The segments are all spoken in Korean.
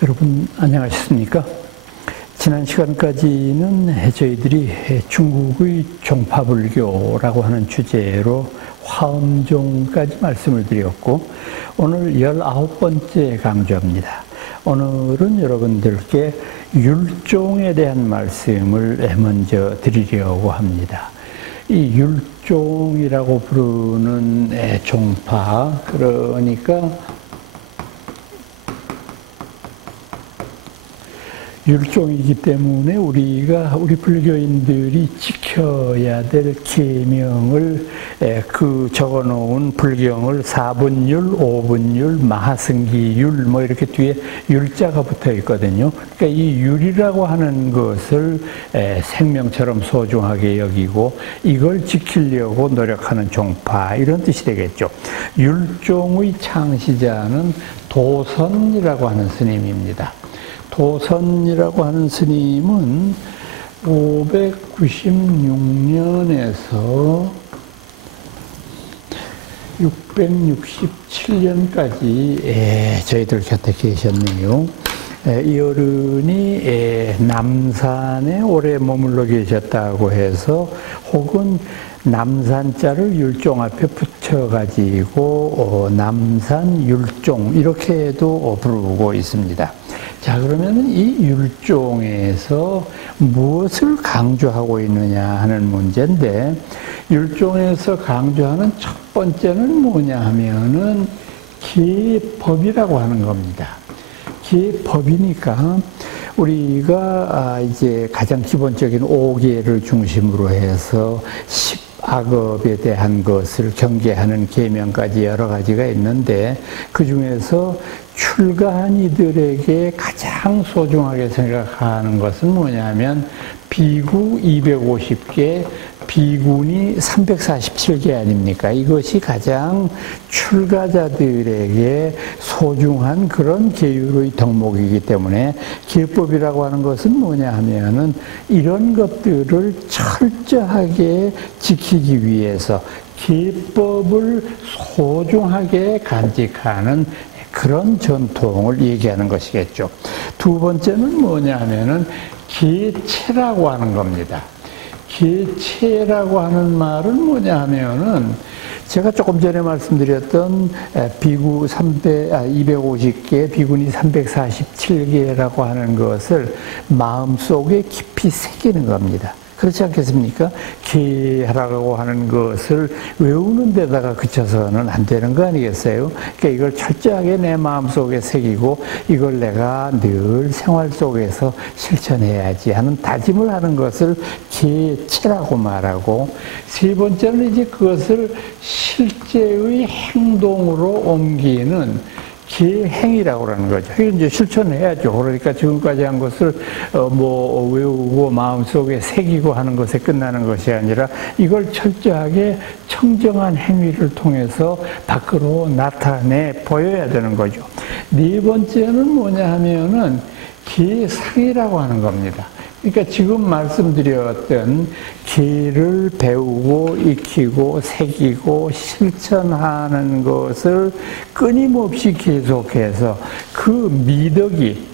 여러분 안녕하셨습니까? 지난 시간까지는 저희들이 중국의 종파불교라고 하는 주제로 화엄종까지 말씀을 드렸고 오늘 19번째 강좌입니다. 오늘은 여러분들께 율종에 대한 말씀을 먼저 드리려고 합니다. 이 율종이라고 부르는 종파, 그러니까 율종이기 때문에 우리 불교인들이 지켜야 될 계명을 적어놓은 불경을 4분율, 5분율, 마하승기율 뭐 이렇게 뒤에 율자가 붙어 있거든요. 그러니까 이 율이라고 하는 것을 생명처럼 소중하게 여기고 이걸 지키려고 노력하는 종파, 이런 뜻이 되겠죠. 율종의 창시자는 도선이라고 하는 스님입니다. 도선이라고 하는 스님은 596년에서 667년까지 저희들 곁에 계셨네요. 이 어른이 남산에 오래 머물러 계셨다고 해서 혹은 남산자를 율종 앞에 붙여가지고 남산율종 이렇게도 부르고 있습니다. 자, 그러면 이 율종에서 무엇을 강조하고 있느냐 하는 문제인데, 율종에서 강조하는 첫 번째는 뭐냐 하면은 계법이라고 하는 겁니다. 계법이니까 우리가 이제 가장 기본적인 5계를 중심으로 해서 10악업에 대한 것을 경계하는 계명까지 여러 가지가 있는데, 그 중에서 출가한 이들에게 가장 소중하게 생각하는 것은 뭐냐면 비구 250개, 비구니 347개 아닙니까? 이것이 가장 출가자들에게 소중한 그런 계율의 덕목이기 때문에 계법이라고 하는 것은 뭐냐 하면은 이런 것들을 철저하게 지키기 위해서 계법을 소중하게 간직하는 그런 전통을 얘기하는 것이겠죠. 두 번째는 뭐냐 하면은 계체라고 하는 겁니다. 계체라고 하는 말은 뭐냐 하면은 제가 조금 전에 말씀드렸던 비구 250개, 비구니 347개라고 하는 것을 마음속에 깊이 새기는 겁니다. 그렇지 않겠습니까? 계라고 하는 것을 외우는 데다가 그쳐서는 안 되는 거 아니겠어요? 그러니까 이걸 철저하게 내 마음속에 새기고 이걸 내가 늘 생활 속에서 실천해야지 하는 다짐을 하는 것을 계체라고 말하고, 세 번째는 이제 그것을 실제의 행동으로 옮기는 계행이라고 하는 거죠. 이건 이제 실천해야죠. 그러니까 지금까지 한 것을 외우고 마음속에 새기고 하는 것에 끝나는 것이 아니라 이걸 철저하게 청정한 행위를 통해서 밖으로 나타내 보여야 되는 거죠. 네 번째는 뭐냐 하면은 계상이라고 하는 겁니다. 그러니까 지금 말씀드렸던 계를 배우고 익히고 새기고 실천하는 것을 끊임없이 계속해서 그 미덕이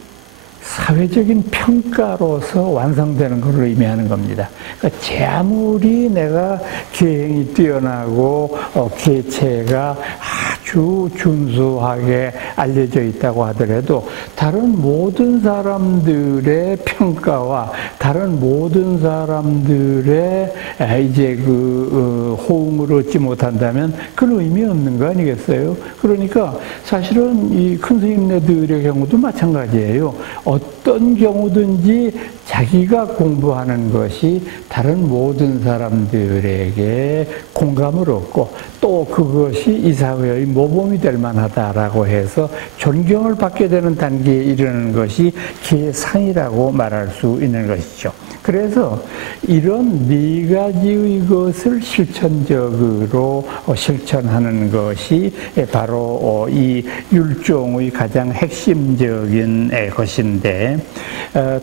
사회적인 평가로서 완성되는 것을 의미하는 겁니다. 그러니까 제 아무리 내가 계행이 뛰어나고 계체가 아주 준수하게 알려져 있다고 하더라도 다른 모든 사람들의 평가와 다른 모든 사람들의 이제 호응을 얻지 못한다면 그건 의미 없는 거 아니겠어요? 그러니까 사실은 이 큰 스님네들의 경우도 마찬가지예요. 어떤 경우든지 자기가 공부하는 것이 다른 모든 사람들에게 공감을 얻고 또 그것이 이 사회의 모범이 될 만하다라고 해서 존경을 받게 되는 단계에 이르는 것이 계상이라고 말할 수 있는 것이죠. 그래서 이런 네 가지의 것을 실천적으로 실천하는 것이 바로 이 율종의 가장 핵심적인 것인데,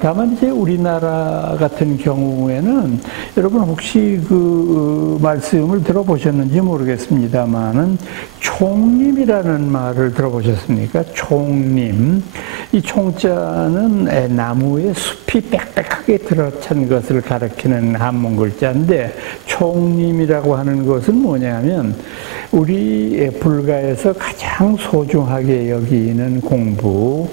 다만 이제 우리나라 같은 경우에는 여러분 혹시 그 말씀을 들어보셨는지 모르겠습니다만은 총림이라는 말을 들어보셨습니까? 총림. 이 총자는 나무에 숲이 빽빽하게 들어찬 것을 가리키는 한문 글자인데, 총림이라고 하는 것은 뭐냐면 우리 불가에서 가장 소중하게 여기는 공부,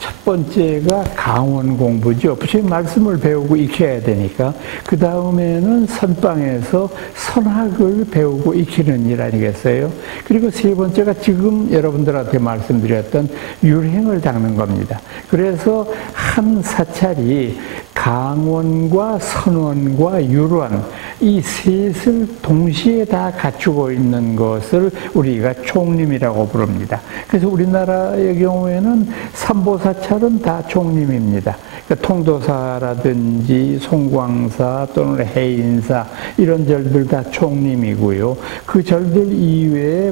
첫 번째가 강원 공부죠. 말씀을 배우고 익혀야 되니까. 그 다음에는 선방에서 선학을 배우고 익히는 일 아니겠어요? 그리고 세 번째가 지금 여러분들한테 말씀드렸던 율행을 닦는 겁니다. 그래서 한 사찰이 강원과 선원과 율원, 이 셋을 동시에 다 갖추고 있는 것을 우리가 총림이라고 부릅니다. 그래서 우리나라의 경우에는 삼보사찰은 다 총림입니다. 그러니까 통도사라든지 송광사 또는 해인사 이런 절들 다 총림이고요. 그 절들 이외에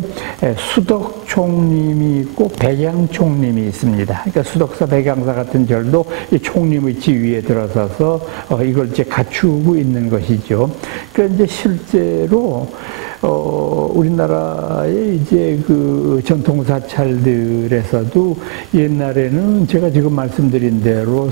수덕 총림이 있고 백양 총림이 있습니다. 그러니까 수덕사, 백양사 같은 절도 이 총림의 지위에 들어서서 이걸 이제 갖추고 있는 것이죠. 그러니까 이제 실제로 우리나라의 이제 그 전통사찰들에서도 옛날에는 제가 지금 말씀드린 대로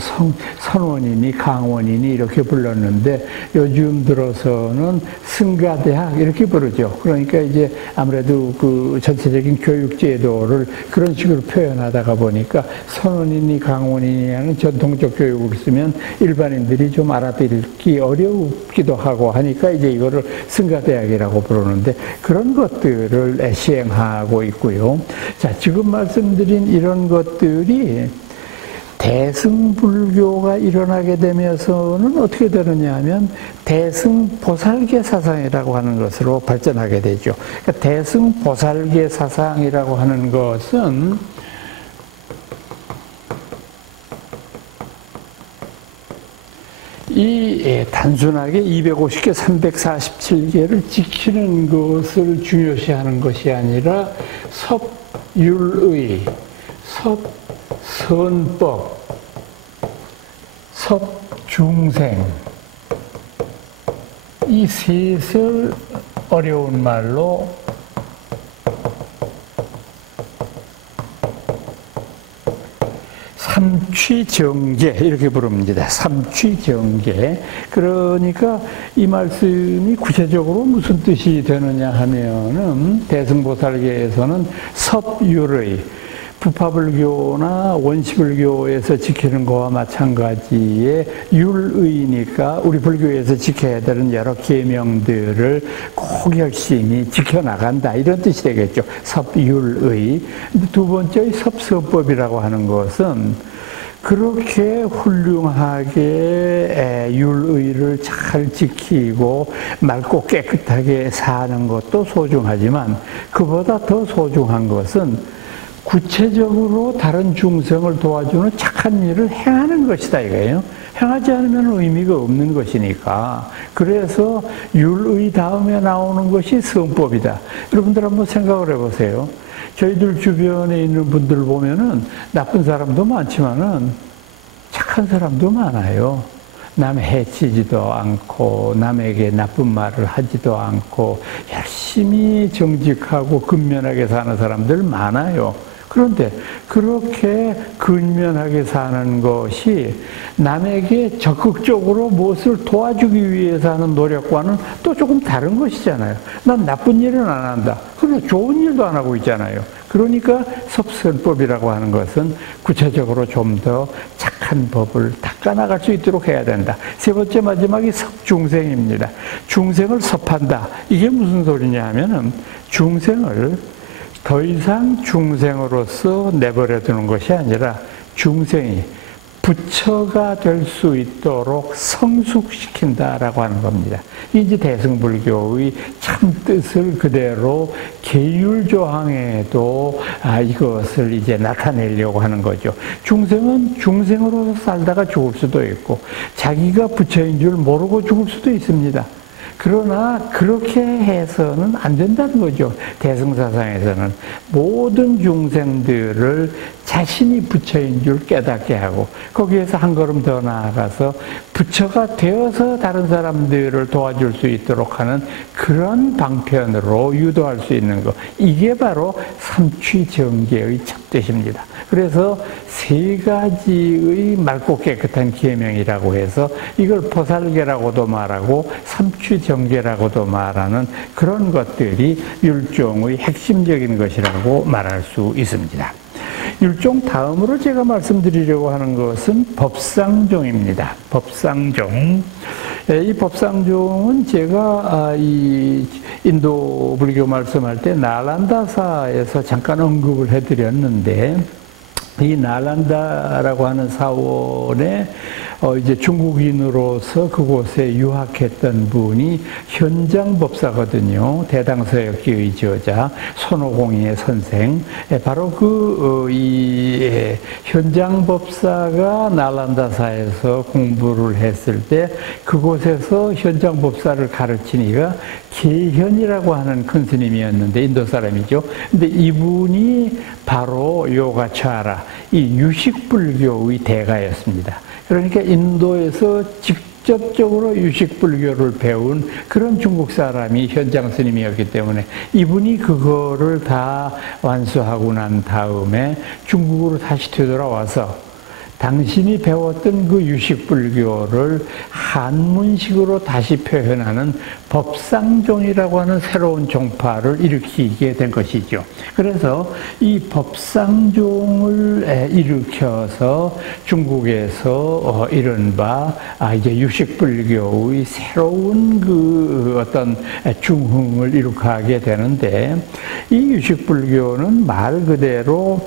선원이니 강원이니 이렇게 불렀는데, 요즘 들어서는 승가대학 이렇게 부르죠. 그러니까 이제 아무래도 그 전체적인 교육제도를 그런 식으로 표현하다가 보니까 선원이니 강원이니 하는 전통적 교육을 쓰면 일반인들이 좀 알아듣기 어렵기도 하고 하니까 이제 이거를 승가대학이라고 부르는 그런 것들을 시행하고 있고요. 자, 지금 말씀드린 이런 것들이 대승불교가 일어나게 되면서는 어떻게 되느냐 하면 대승보살계 사상이라고 하는 것으로 발전하게 되죠. 그러니까 대승보살계 사상이라고 하는 것은 이 단순하게 250개, 347개를 지키는 것을 중요시하는 것이 아니라 섭율의, 섭선법, 섭중생, 이 셋을 어려운 말로 삼취정계 이렇게 부릅니다. 삼취정계. 그러니까 이 말씀이 구체적으로 무슨 뜻이 되느냐 하면은 대승보살계에서는 섭율의, 부파불교나 원시불교에서 지키는 것과 마찬가지의 율의니까 우리 불교에서 지켜야 되는 여러 계명들을 꼭 열심히 지켜나간다, 이런 뜻이 되겠죠. 섭율의. 두 번째의 섭서법이라고 하는 것은 그렇게 훌륭하게 율의를 잘 지키고 맑고 깨끗하게 사는 것도 소중하지만, 그보다 더 소중한 것은 구체적으로 다른 중생을 도와주는 착한 일을 행하는 것이다 이거예요. 행하지 않으면 의미가 없는 것이니까. 그래서 율의 다음에 나오는 것이 성법이다. 여러분들 한번 생각을 해보세요. 저희들 주변에 있는 분들 보면은 나쁜 사람도 많지만은 착한 사람도 많아요. 남 해치지도 않고 남에게 나쁜 말을 하지도 않고 열심히 정직하고 근면하게 사는 사람들 많아요. 그런데 그렇게 근면하게 사는 것이 남에게 적극적으로 무엇을 도와주기 위해서 하는 노력과는 또 조금 다른 것이잖아요. 난 나쁜 일은 안 한다. 그러나 좋은 일도 안 하고 있잖아요. 그러니까 섭선법이라고 하는 것은 구체적으로 좀 더 착한 법을 닦아나갈 수 있도록 해야 된다. 세 번째 마지막이 섭중생입니다. 중생을 섭한다. 이게 무슨 소리냐 하면은 중생을 더 이상 중생으로서 내버려 두는 것이 아니라 중생이 부처가 될 수 있도록 성숙시킨다라고 하는 겁니다. 이제 대승불교의 참 뜻을 그대로 계율조항에도 이것을 이제 나타내려고 하는 거죠. 중생은 중생으로서 살다가 죽을 수도 있고 자기가 부처인 줄 모르고 죽을 수도 있습니다. 그러나 그렇게 해서는 안 된다는 거죠. 대승사상에서는 모든 중생들을 자신이 부처인 줄 깨닫게 하고 거기에서 한 걸음 더 나아가서 부처가 되어서 다른 사람들을 도와줄 수 있도록 하는 그런 방편으로 유도할 수 있는 것, 이게 바로 삼취정계의 첫뜻입니다. 그래서 세 가지의 맑고 깨끗한 계명이라고 해서 이걸 포살계라고도 말하고 삼취정계라고도 말하는 그런 것들이 율종의 핵심적인 것이라고 말할 수 있습니다. 율종 다음으로 제가 말씀드리려고 하는 것은 법상종입니다. 법상종. 이 법상종은 제가 이 인도 불교 말씀할 때 나란다사에서 잠깐 언급을 해드렸는데, 이 나란다라고 하는 사원에 이제 중국인으로서 그곳에 유학했던 분이 현장법사거든요. 대당서역기의 저자, 손오공이의 선생. 바로 이 현장법사가 나란다사에서 공부를 했을 때 그곳에서 현장법사를 가르친 이가 계현이라고 하는 큰 스님이었는데, 인도 사람이죠. 근데 이분이 바로 요가차라, 이 유식불교의 대가였습니다. 그러니까 인도에서 직접적으로 유식불교를 배운 그런 중국 사람이 현장 스님이었기 때문에 이분이 그거를 다 완수하고 난 다음에 중국으로 다시 되돌아와서 당신이 배웠던 그 유식불교를 한문식으로 다시 표현하는 법상종이라고 하는 새로운 종파를 일으키게 된 것이죠. 그래서 이 법상종을 일으켜서 중국에서 이른바 이제 유식불교의 새로운 그 어떤 중흥을 이룩하게 되는데, 이 유식불교는 말 그대로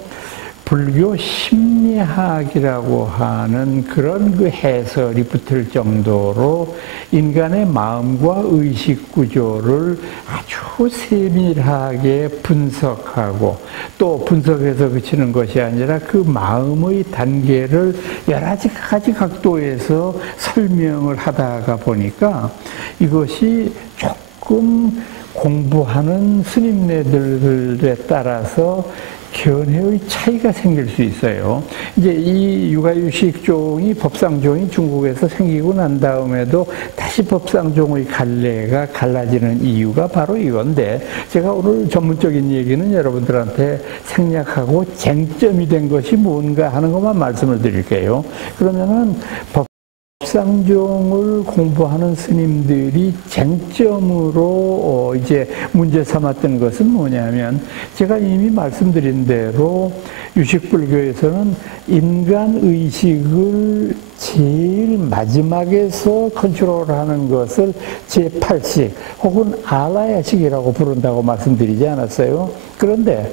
불교 심리학이라고 하는 그런 그 해설이 붙을 정도로 인간의 마음과 의식 구조를 아주 세밀하게 분석하고, 또 분석해서 그치는 것이 아니라 그 마음의 단계를 여러 가지 각도에서 설명을 하다가 보니까 이것이 조금 공부하는 스님네들에 따라서 견해의 차이가 생길 수 있어요. 이제 이 육아유식종이 법상종이 중국에서 생기고 난 다음에도 다시 법상종의 갈래가 갈라지는 이유가 바로 이건데, 제가 오늘 전문적인 얘기는 여러분들한테 생략하고 쟁점이 된 것이 뭔가 하는 것만 말씀을 드릴게요. 그러면은 법상종을 공부하는 스님들이 쟁점으로 이제 문제 삼았던 것은 뭐냐면, 제가 이미 말씀드린 대로 유식불교에서는 인간 의식을 제일 마지막에서 컨트롤하는 것을 제8식 혹은 알라야식이라고 부른다고 말씀드리지 않았어요? 그런데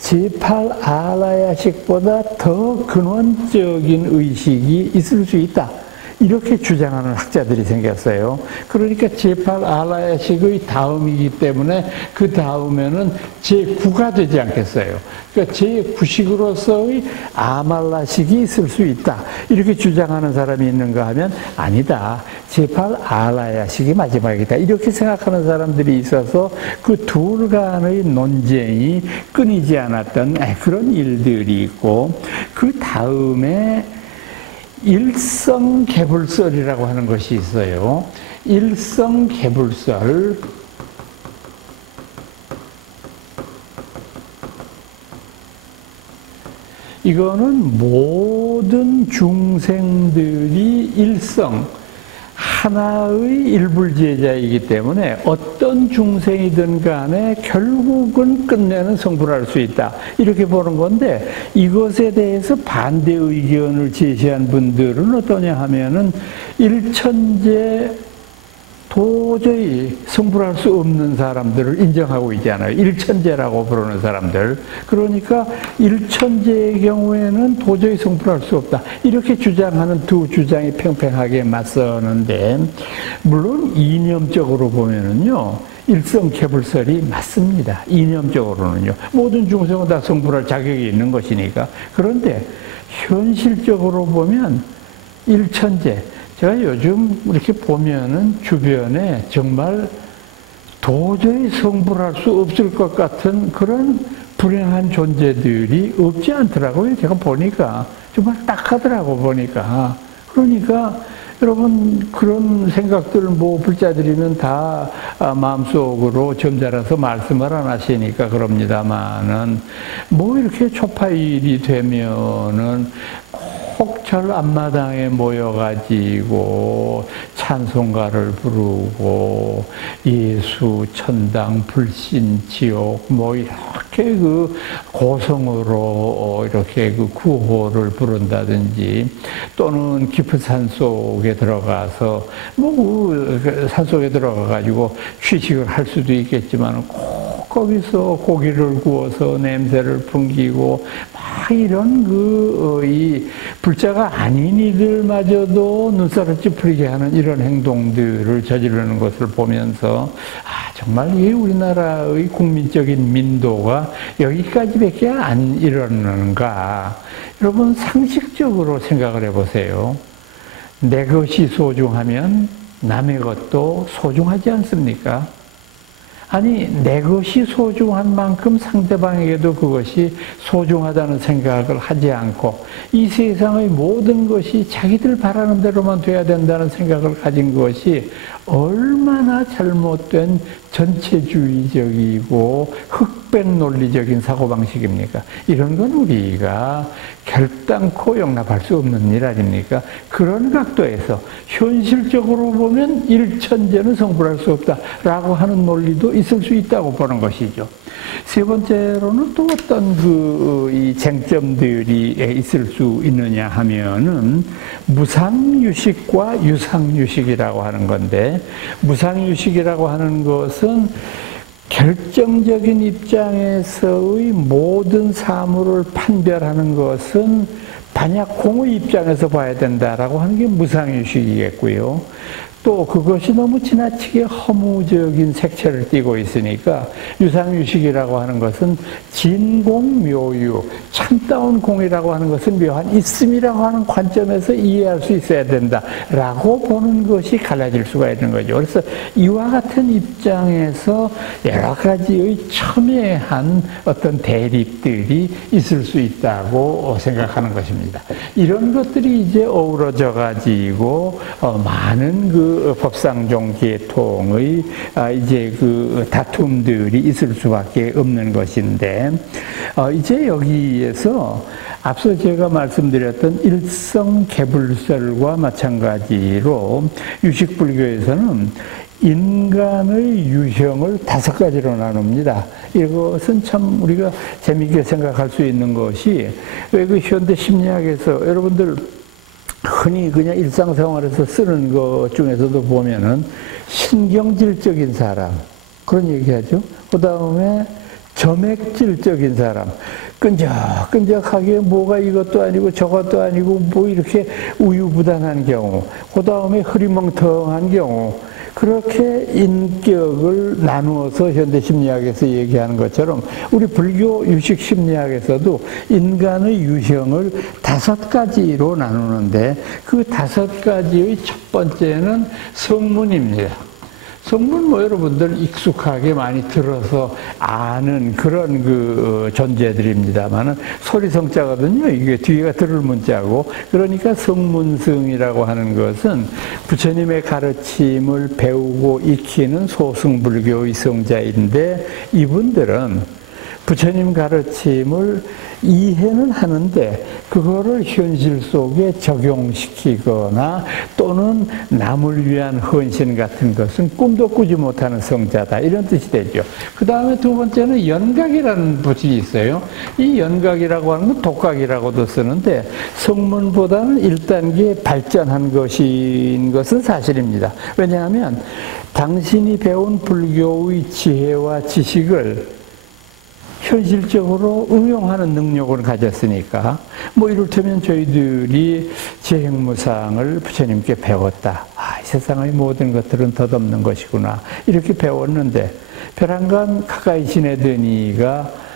제8 알라야식보다 더 근원적인 의식이 있을 수 있다, 이렇게 주장하는 학자들이 생겼어요. 그러니까 제8 알라야식의 다음이기 때문에 그 다음에는 제9가 되지 않겠어요. 그러니까 제9식으로서의 아말라식이 있을 수 있다, 이렇게 주장하는 사람이 있는가 하면 아니다, 제8 알라야식이 마지막이다, 이렇게 생각하는 사람들이 있어서 그 둘 간의 논쟁이 끊이지 않았던 그런 일들이 있고, 그 다음에 일성개불설이라고 하는 것이 있어요. 일성개불설, 이거는 모든 중생들이 일성, 하나의 일불제자이기 때문에 어떤 중생이든 간에 결국은 끝내는 성불을 할 수 있다, 이렇게 보는 건데, 이것에 대해서 반대 의견을 제시한 분들은 어떠냐 하면은 일천제 도저히 성불할 수 없는 사람들을 인정하고 있잖아요. 일천제라고 부르는 사람들. 그러니까 일천제의 경우에는 도저히 성불할 수 없다. 이렇게 주장하는 두 주장이 팽팽하게 맞서는데, 물론 이념적으로 보면은요, 일성개불설이 맞습니다. 이념적으로는요. 모든 중생은 다 성불할 자격이 있는 것이니까. 그런데 현실적으로 보면 일천제, 제가 요즘 이렇게 보면은 주변에 정말 도저히 성불할 수 없을 것 같은 그런 불행한 존재들이 없지 않더라고요. 제가 보니까. 정말 딱하더라고, 보니까. 그러니까 여러분 그런 생각들을 뭐 불자들이면 다 마음속으로 점잖아서 말씀을 안 하시니까 그럽니다마는 뭐 이렇게 초파일이 되면은 꼭 절 앞마당에 모여가지고 찬송가를 부르고 예수, 천당, 불신, 지옥 뭐 이렇게 그 고성으로 이렇게 그 구호를 부른다든지 또는 깊은 산 속에 들어가서 뭐 그 산속에 들어가가지고 취식을 할 수도 있겠지만 꼭 거기서 고기를 구워서 냄새를 풍기고 막 이런 이 불자가 아닌 이들마저도 눈살을 찌푸리게 하는 이런 행동들을 저지르는 것을 보면서 정말 이 우리나라의 국민적인 민도가 여기까지밖에 안 이르는가. 여러분 상식적으로 생각을 해보세요. 내 것이 소중하면 남의 것도 소중하지 않습니까? 아니 내 것이 소중한 만큼 상대방에게도 그것이 소중하다는 생각을 하지 않고 이 세상의 모든 것이 자기들 바라는 대로만 돼야 된다는 생각을 가진 것이 얼마나 잘못된 전체주의적이고 흑백 논리적인 사고방식입니까? 이런 건 우리가 결단코 용납할 수 없는 일 아닙니까? 그런 각도에서 현실적으로 보면 일천제는 성불할 수 없다라고 하는 논리도 있을 수 있다고 보는 것이죠. 세 번째로는 또 어떤 이 쟁점들이 있을 수 있느냐 하면은 무상유식과 유상유식이라고 하는 건데, 무상유식이라고 하는 것은 결정적인 입장에서의 모든 사물을 판별하는 것은 반야공의 입장에서 봐야 된다라고 하는 게 무상유식이겠고요. 또 그것이 너무 지나치게 허무적인 색채를 띠고 있으니까 유상유식이라고 하는 것은 진공묘유, 참다운 공이라고 하는 것은 묘한 있음이라고 하는 관점에서 이해할 수 있어야 된다라고 보는 것이 갈라질 수가 있는 거죠. 그래서 이와 같은 입장에서 여러 가지의 첨예한 어떤 대립들이 있을 수 있다고 생각하는 것입니다. 이런 것들이 이제 어우러져 가지고 많은 법상종 계통의 이제 다툼들이 있을 수밖에 없는 것인데, 이제 여기에서 앞서 제가 말씀드렸던 일성개불설과 마찬가지로 유식불교에서는 인간의 유형을 5가지로 나눕니다. 이것은 참 우리가 재미있게 생각할 수 있는 것이, 왜 그 현대 심리학에서 여러분들 흔히 그냥 일상생활에서 쓰는 것 중에서도 보면은 신경질적인 사람, 그런 얘기하죠. 그 다음에 점액질적인 사람, 끈적끈적하게 뭐가 이것도 아니고 저것도 아니고 뭐 이렇게 우유부단한 경우, 그 다음에 흐리멍텅한 경우, 그렇게 인격을 나누어서 현대심리학에서 얘기하는 것처럼 우리 불교 유식심리학에서도 인간의 유형을 5가지로 나누는데, 그 5가지의 첫 번째는 성문입니다. 성문 뭐 여러분들 익숙하게 많이 들어서 아는 그런 존재들입니다만은 소리성자거든요. 이게 뒤가 들을 문자고. 그러니까 성문성이라고 하는 것은 부처님의 가르침을 배우고 익히는 소승불교의 성자인데, 이분들은 부처님 가르침을 이해는 하는데 그거를 현실 속에 적용시키거나 또는 남을 위한 헌신 같은 것은 꿈도 꾸지 못하는 성자다, 이런 뜻이 되죠. 그 다음에 두 번째는 연각이라는 뜻이 있어요. 이 연각이라고 하는 건 독각이라고도 쓰는데 성문보다는 1단계 발전한 것인 것은 사실입니다. 왜냐하면 당신이 배운 불교의 지혜와 지식을 현실적으로 응용하는 능력을 가졌으니까, 뭐 이를테면 저희들이 재행무상을 부처님께 배웠다. 아, 이 세상의 모든 것들은 덧없는 것이구나, 이렇게 배웠는데 벼랑간 가까이 지내더니가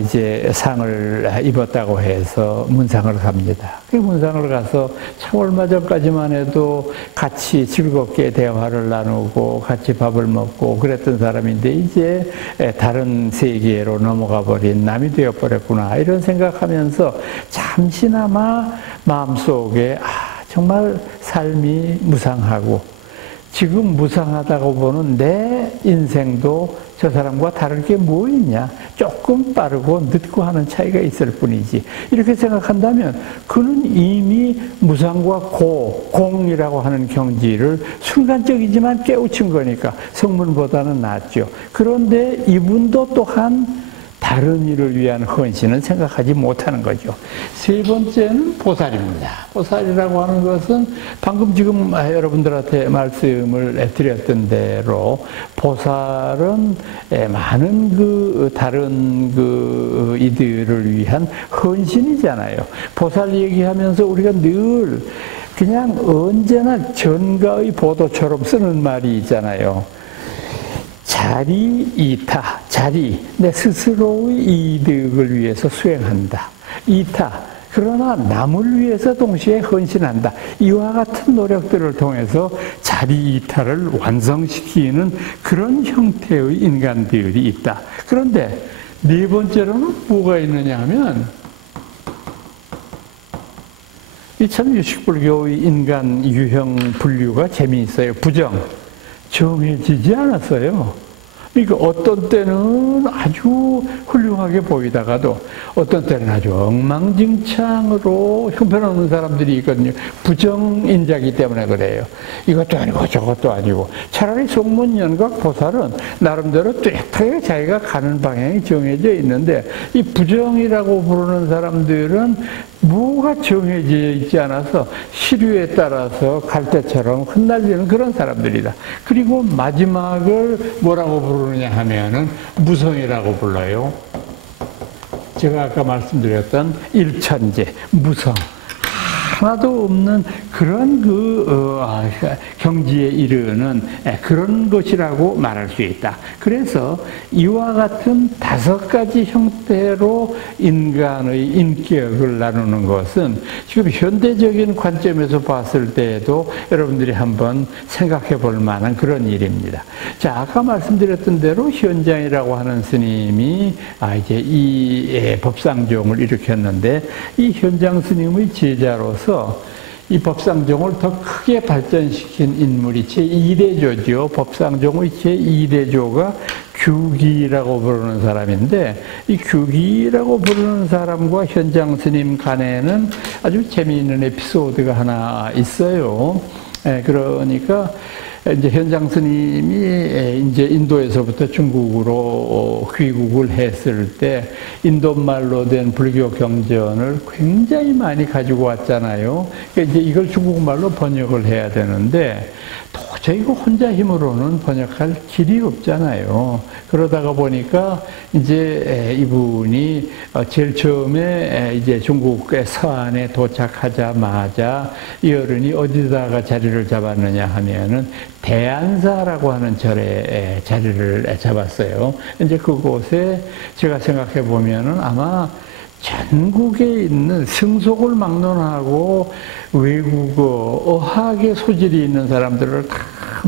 이제 상을 입었다고 해서 문상을 갑니다. 그 문상을 가서 참 얼마 전까지만 해도 같이 즐겁게 대화를 나누고 같이 밥을 먹고 그랬던 사람인데 이제 다른 세계로 넘어가 버린 남이 되어버렸구나, 이런 생각하면서 잠시나마 마음속에 정말 삶이 무상하고 지금 무상하다고 보는 내 인생도 저 사람과 다를 게 뭐 있냐, 조금 빠르고 늦고 하는 차이가 있을 뿐이지, 이렇게 생각한다면 그는 이미 무상과 공이라고 하는 경지를 순간적이지만 깨우친 거니까 성문보다는 낫죠. 그런데 이분도 또한 다른 일을 위한 헌신은 생각하지 못하는 거죠. 세 번째는 보살입니다. 보살이라고 하는 것은 방금 지금 여러분들한테 말씀을 드렸던 대로 보살은 많은 다른 이들을 위한 헌신이잖아요. 보살 얘기하면서 우리가 늘 그냥 언제나 전가의 보도처럼 쓰는 말이 있잖아요. 자리 이타, 자리, 내 스스로의 이득을 위해서 수행한다. 이타, 그러나 남을 위해서 동시에 헌신한다. 이와 같은 노력들을 통해서 자리 이타를 완성시키는 그런 형태의 인간들이 있다. 그런데 네 번째로는 뭐가 있느냐 하면 이 참 유식불교의 인간 유형 분류가 재미있어요. 부정. 정해지지 않았어요. 그러니까 어떤 때는 아주 훌륭하게 보이다가도 어떤 때는 아주 엉망진창으로 형편없는 사람들이 있거든요. 부정인자기 때문에 그래요. 이것도 아니고 저것도 아니고. 차라리 성문연각 보살은 나름대로 뚜렷하게 자기가 가는 방향이 정해져 있는데 이 부정이라고 부르는 사람들은 뭐가 정해져 있지 않아서 시류에 따라서 갈대처럼 흩날리는 그런 사람들이다. 그리고 마지막을 뭐라고 부르느냐 하면은 무성이라고 불러요. 제가 아까 말씀드렸던 일천재, 무성. 하나도 없는 그런 경지에 이르는 그런 것이라고 말할 수 있다. 그래서 이와 같은 5가지 형태로 인간의 인격을 나누는 것은 지금 현대적인 관점에서 봤을 때에도 여러분들이 한번 생각해 볼 만한 그런 일입니다. 자, 아까 말씀드렸던 대로 현장이라고 하는 스님이 이제 이 법상종을 일으켰는데 이 현장 스님의 제자로서 이 법상종을 더 크게 발전시킨 인물이 제2대조죠. 법상종의 제2대조가 규기라고 부르는 사람인데 이 규기라고 부르는 사람과 현장 스님 간에는 아주 재미있는 에피소드가 하나 있어요. 그러니까 이제 현장 스님이 이제 인도에서부터 중국으로 귀국을 했을 때 인도말로 된 불교 경전을 굉장히 많이 가지고 왔잖아요. 그러니까 이제 이걸 중국말로 번역을 해야 되는데 도저히 혼자 힘으로는 번역할 길이 없잖아요. 그러다가 보니까 이제 이분이 제일 처음에 이제 중국의 서안에 도착하자마자 이 어른이 어디다가 자리를 잡았느냐 하면은 대안사라고 하는 절에 자리를 잡았어요. 이제 그곳에 제가 생각해 보면은 아마 전국에 있는 성속을 막론하고 외국어, 어학의 소질이 있는 사람들을 다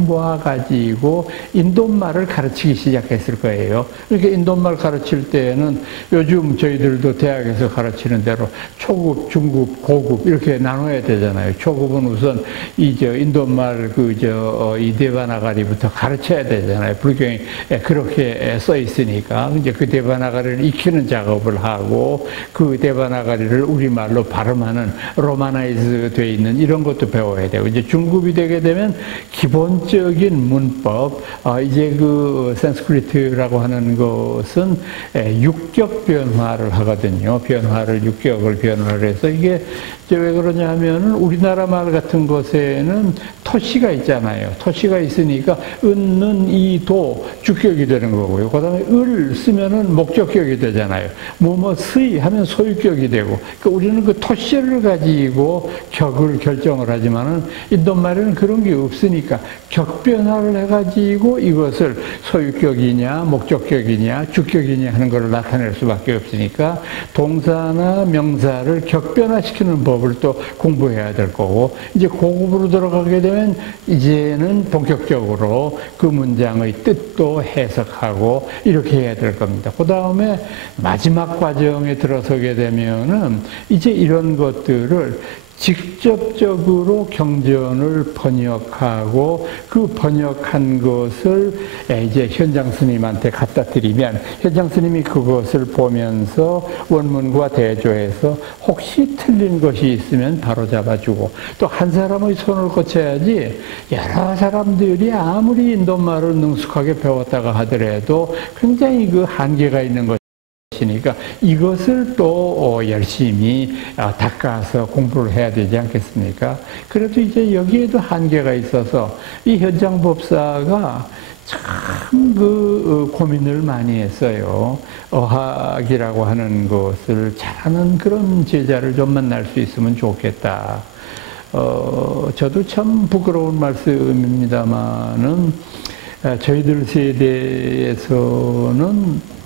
모아가지고 인도말을 가르치기 시작했을 거예요. 그러니까 인도말 가르칠 때는 요즘 저희들도 대학에서 가르치는 대로 초급, 중급, 고급 이렇게 나눠야 되잖아요. 초급은 우선 인도말 이 데바나가리부터 가르쳐야 되잖아요. 불경에 그렇게 써 있으니까 이제 그 데바나가리를 익히는 작업을 하고 그 데바나가리를 우리말로 발음하는 로마나이즈 돼 있는 이런 것도 배워야 되고 이제 중급이 되게 되면 기본적인 문법 이제 그 산스크리트라고 하는 것은 육격 변화를 하거든요. 변화를 육격을 변화를 해서 이게 왜 그러냐 하면은 우리나라 말 같은 것에는 토시가 있잖아요. 토시가 있으니까 은는 이도 주격이 되는 거고요. 그다음에 을 쓰면은 목적격이 되잖아요. 뭐뭐의 하면 소유격이 되고. 그러니까 우리는 그 토시를 가지고 격을 결정을 하지만은 인도말에는 그런 게 없으니까 격 변화를 해가지고 이것을 소유격이냐 목적격이냐 주격이냐 하는 것을 나타낼 수밖에 없으니까 동사나 명사를 격 변화시키는 법을 또 공부해야 될 거고 이제 고급으로 들어가게 되면 이제는 본격적으로 그 문장의 뜻도 해석하고 이렇게 해야 될 겁니다. 그 다음에 마지막 과정에 들어서게 되면은 이제 이런 것들을 직접적으로 경전을 번역하고 그 번역한 것을 이제 현장 스님한테 갖다 드리면 현장 스님이 그것을 보면서 원문과 대조해서 혹시 틀린 것이 있으면 바로 잡아주고 또 한 사람의 손을 거쳐야지 여러 사람들이 아무리 인도말을 능숙하게 배웠다가 하더라도 굉장히 그 한계가 있는 것 이니까 이것을 또 열심히 닦아서 공부를 해야 되지 않겠습니까? 그래도 이제 여기에도 한계가 있어서 이 현장 법사가 참 고민을 많이 했어요. 어학이라고 하는 것을 잘하는 그런 제자를 좀 만날 수 있으면 좋겠다. 저도 참 부끄러운 말씀입니다만은 저희들 세대에서는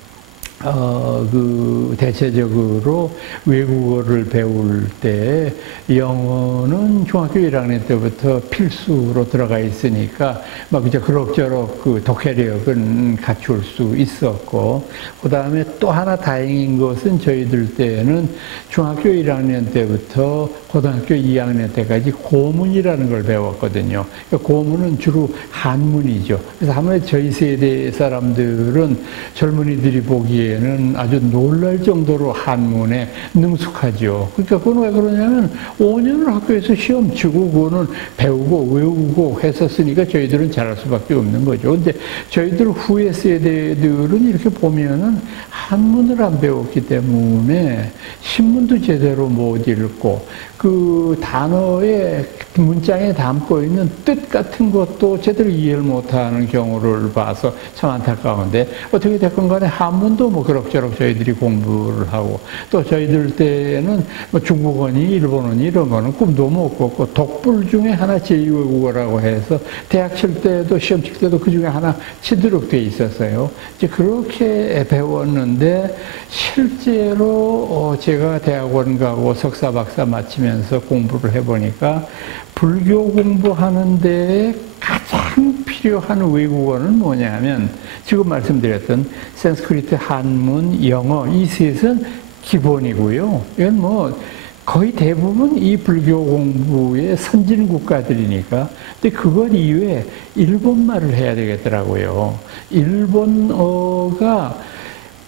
대체적으로 외국어를 배울 때 영어는 중학교 1학년 때부터 필수로 들어가 있으니까 막 이제 그럭저럭 그 독해력은 갖출 수 있었고 그 다음에 또 하나 다행인 것은 저희들 때는 중학교 1학년 때부터 고등학교 2학년 때까지 고문이라는 걸 배웠거든요. 그러니까 고문은 주로 한문이죠. 그래서 아무래도 저희 세대 사람들은 젊은이들이 보기에 는 아주 놀랄 정도로 한문에 능숙하죠. 그러니까 그건 왜 그러냐면 5년을 학교에서 시험 치고 그거는 배우고 외우고 했었으니까 저희들은 잘할 수밖에 없는 거죠. 근데 저희들 후의 세대들은 이렇게 보면은 한문을 안 배웠기 때문에 신문도 제대로 못 읽고 그 단어의 문장에 담고 있는 뜻 같은 것도 제대로 이해를 못하는 경우를 봐서 참 안타까운데 어떻게 됐건 간에 한문도 뭐 그럭저럭 저희들이 공부를 하고 또 저희들 때는 뭐 중국어니 일본어니 이런 거는 꿈도 못 꿨고 독불 중에 하나 제2외국어라고 해서 대학 칠 때도 시험 칠 때도 그 중에 하나 치도록 돼 있었어요. 이제 그렇게 배웠는데 실제로 제가 대학원 가고 석사 박사 마치면서 공부를 해보니까 불교 공부하는 데에 가장 필요한 외국어는 뭐냐면 지금 말씀드렸던 산스크리트, 한문, 영어 이 셋은 기본이고요. 이건 뭐 거의 대부분 이 불교 공부의 선진 국가들이니까. 근데 그것 이외에 일본말을 해야 되겠더라고요. 일본어가